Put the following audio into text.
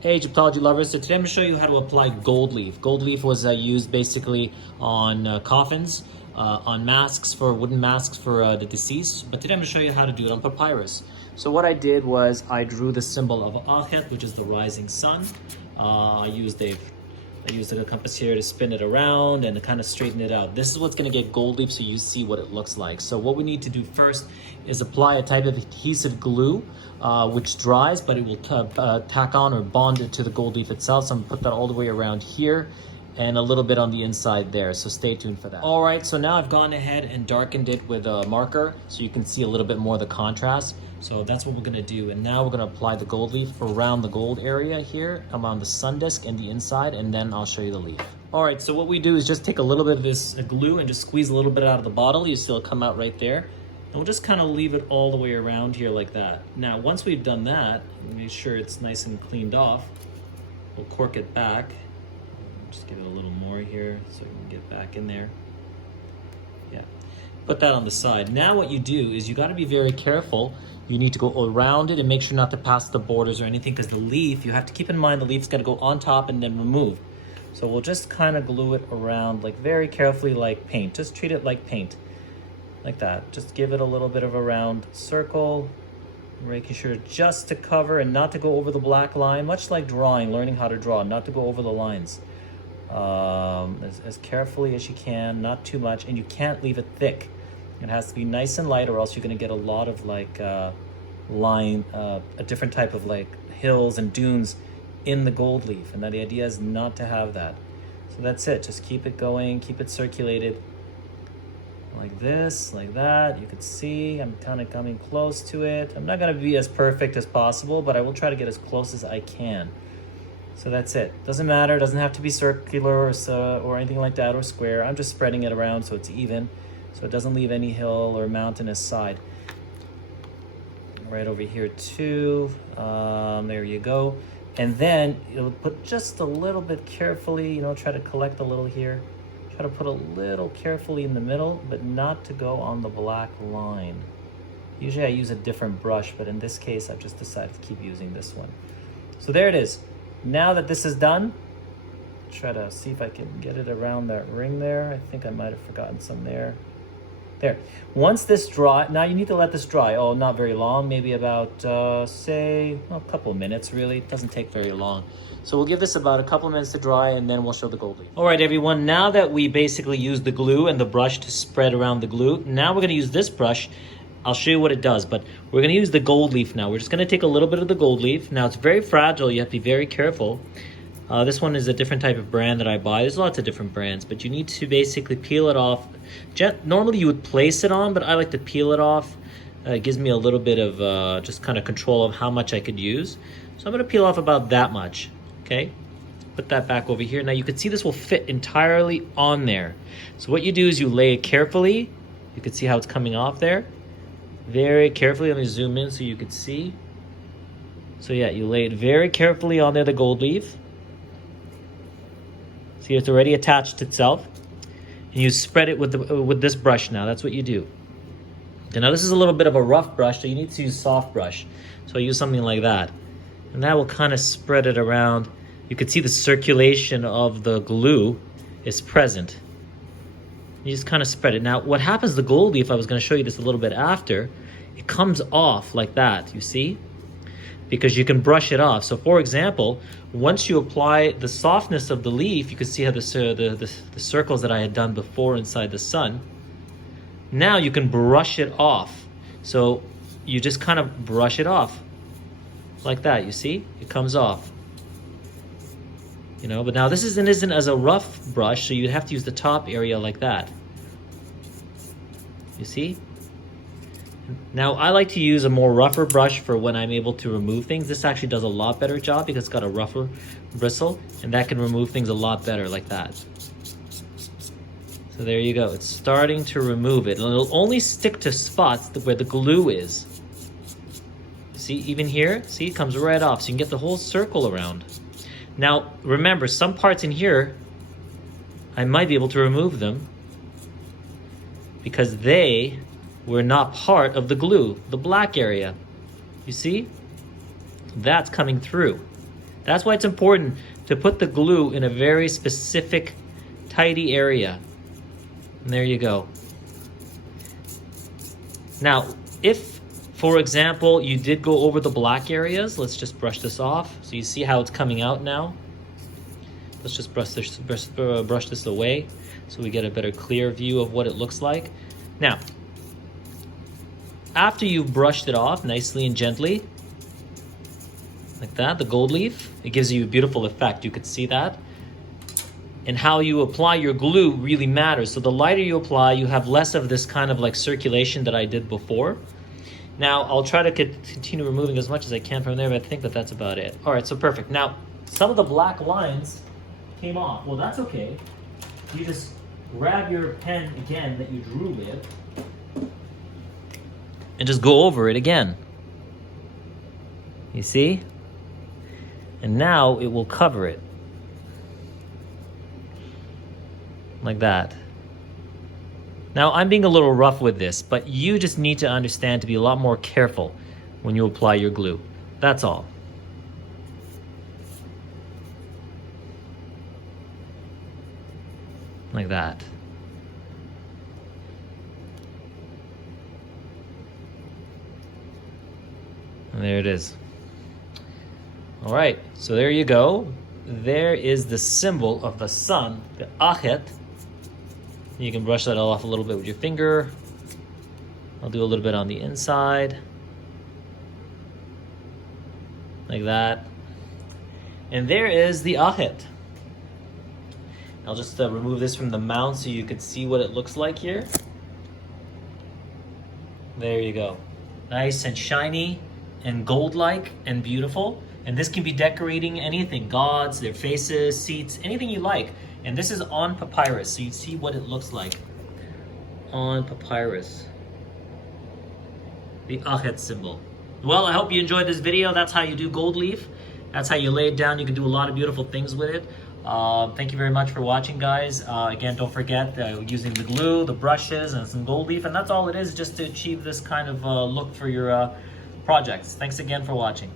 Hey Egyptology lovers, so today I'm going to show you how to apply gold leaf. Gold leaf was used basically on coffins, on masks, for wooden masks for the deceased, but today I'm going to show you how to do it on papyrus. So what I did was I drew the symbol of 𝓂𝐻𝑎t, which is the rising sun. I used a compass here to spin it around and to kind of straighten it out. This is what's going to get gold leaf so you see what it looks like. So what we need to do first is apply a type of adhesive glue which dries, but it will tack on or bond it to the gold leaf itself. So I'm going to put that all the way around here and a little bit on the inside there. So stay tuned for that. All right, so now I've gone ahead and darkened it with a marker so you can see a little bit more of the contrast. So that's what we're gonna do. And now we're gonna apply the gold leaf around the gold area here, around the sun disk and the inside, and then I'll show you the leaf. All right, so what we do is just take a little bit of this glue and just squeeze a little bit out of the bottle. You see it'll come out right there. And we'll just kind of leave it all the way around here like that. Now, once we've done that, make sure it's nice and cleaned off, we'll cork it back. Just give it a little more here so we can get back in there. Yeah, put that on the side. Now what you do is you gotta be very careful. You need to go around it and make sure not to pass the borders or anything, because the leaf, you have to keep in mind the leaf's gotta go on top and then remove. So we'll just kind of glue it around like very carefully, like paint. Just treat it like paint, like that. Just give it a little bit of a round circle, making sure just to cover and not to go over the black line, much like drawing, learning how to draw, not to go over the lines. As carefully as you can, not too much, and you can't leave it thick. It has to be nice and light, or else you're going to get a lot of like a different type of like hills and dunes in the gold leaf, and that the idea is not to have that. So that's it. Just keep it going, keep it circulated like this, like that. You can see I'm kind of coming close to it. I'm not going to be as perfect as possible, but I will try to get as close as I can. So that's it. Doesn't matter. It doesn't have to be circular or anything like that, or square. I'm just spreading it around so it's even, so it doesn't leave any hill or mountainous side. Right over here too. There you go. And then you'll put just a little bit carefully, you know, try to collect a little here. Try to put a little carefully in the middle, but not to go on the black line. Usually I use a different brush, but in this case, I've just decided to keep using this one. So there it is. Now that this is done, try to see if I can get it around that ring there. I think I might have forgotten some there. There. Once this dry, now you need to let this dry. Oh, not very long, maybe about, say, a couple of minutes, really. It doesn't take very long. So we'll give this about a couple of minutes to dry, and then we'll show the gold leaf. All right, everyone, now that we basically used the glue and the brush to spread around the glue, now we're gonna use this brush. I'll show you what it does, but we're gonna use the gold leaf now. We're just gonna take a little bit of the gold leaf. Now it's very fragile, you have to be very careful. This one is a different type of brand that I buy. There's lots of different brands, but you need to basically peel it off. Normally you would place it on, but I like to peel it off. It gives me a little bit of just kind of control of how much I could use. So I'm gonna peel off about that much, okay? Put that back over here. Now you can see this will fit entirely on there. So what you do is you lay it carefully. You can see how it's coming off there. Very carefully. Let me zoom in so you can see. So yeah, you lay it very carefully on there, the gold leaf. See, it's already attached itself. And you spread it with this brush now. That's what you do. And now this is a little bit of a rough brush, so you need to use soft brush. So I use something like that. And that will kind of spread it around. You can see the circulation of the glue is present. You just kind of spread it. Now, what happens, the gold leaf, I was going to show you this a little bit after, it comes off like that, you see? Because you can brush it off. So for example, once you apply the softness of the leaf, you can see how the circles that I had done before inside the sun. Now you can brush it off. So you just kind of brush it off like that, you see? It comes off. You know, but now this isn't as a rough brush, so you'd have to use the top area like that. You see? Now I like to use a more rougher brush for when I'm able to remove things. This actually does a lot better job because it's got a rougher bristle, and that can remove things a lot better like that. So there you go. It's starting to remove it. And it'll only stick to spots where the glue is. See, even here, see, it comes right off, so you can get the whole circle around. Now, remember, some parts in here, I might be able to remove them because they were not part of the glue, the black area. You see? That's coming through. That's why it's important to put the glue in a very specific, tidy area. And there you go. Now, if, for example, you did go over the black areas, let's just brush this off. So you see how it's coming out now. Let's just brush this away so we get a better clear view of what it looks like. Now, after you've brushed it off nicely and gently, like that, the gold leaf, it gives you a beautiful effect. You could see that. And how you apply your glue really matters. So the lighter you apply, you have less of this kind of like circulation that I did before. Now, I'll try to continue removing as much as I can from there, but I think that that's about it. All right, so perfect. Now, some of the black lines came off. Well, that's okay. You just grab your pen again that you drew with and just go over it again. You see? And now it will cover it. Like that. Now, I'm being a little rough with this, but you just need to understand to be a lot more careful when you apply your glue. That's all. Like that. And there it is. All right, so there you go. There is the symbol of the sun, the 𝓂𝐻𝑎t. You can brush that all off a little bit with your finger. I'll do a little bit on the inside. Like that. And there is the 𝓂𝐻𝑎t. I'll just remove this from the mount so you could see what it looks like here. There you go. Nice and shiny and gold-like and beautiful. And this can be decorating anything, gods, their faces, seats, anything you like. And this is on papyrus, so you see what it looks like on papyrus. The 𝓂𝐻𝑎t symbol. Well, I hope you enjoyed this video. That's how you do gold leaf. That's how you lay it down. You can do a lot of beautiful things with it. Thank you very much for watching, guys. Again, don't forget using the glue, the brushes, and some gold leaf. And that's all it is, just to achieve this kind of look for your projects. Thanks again for watching.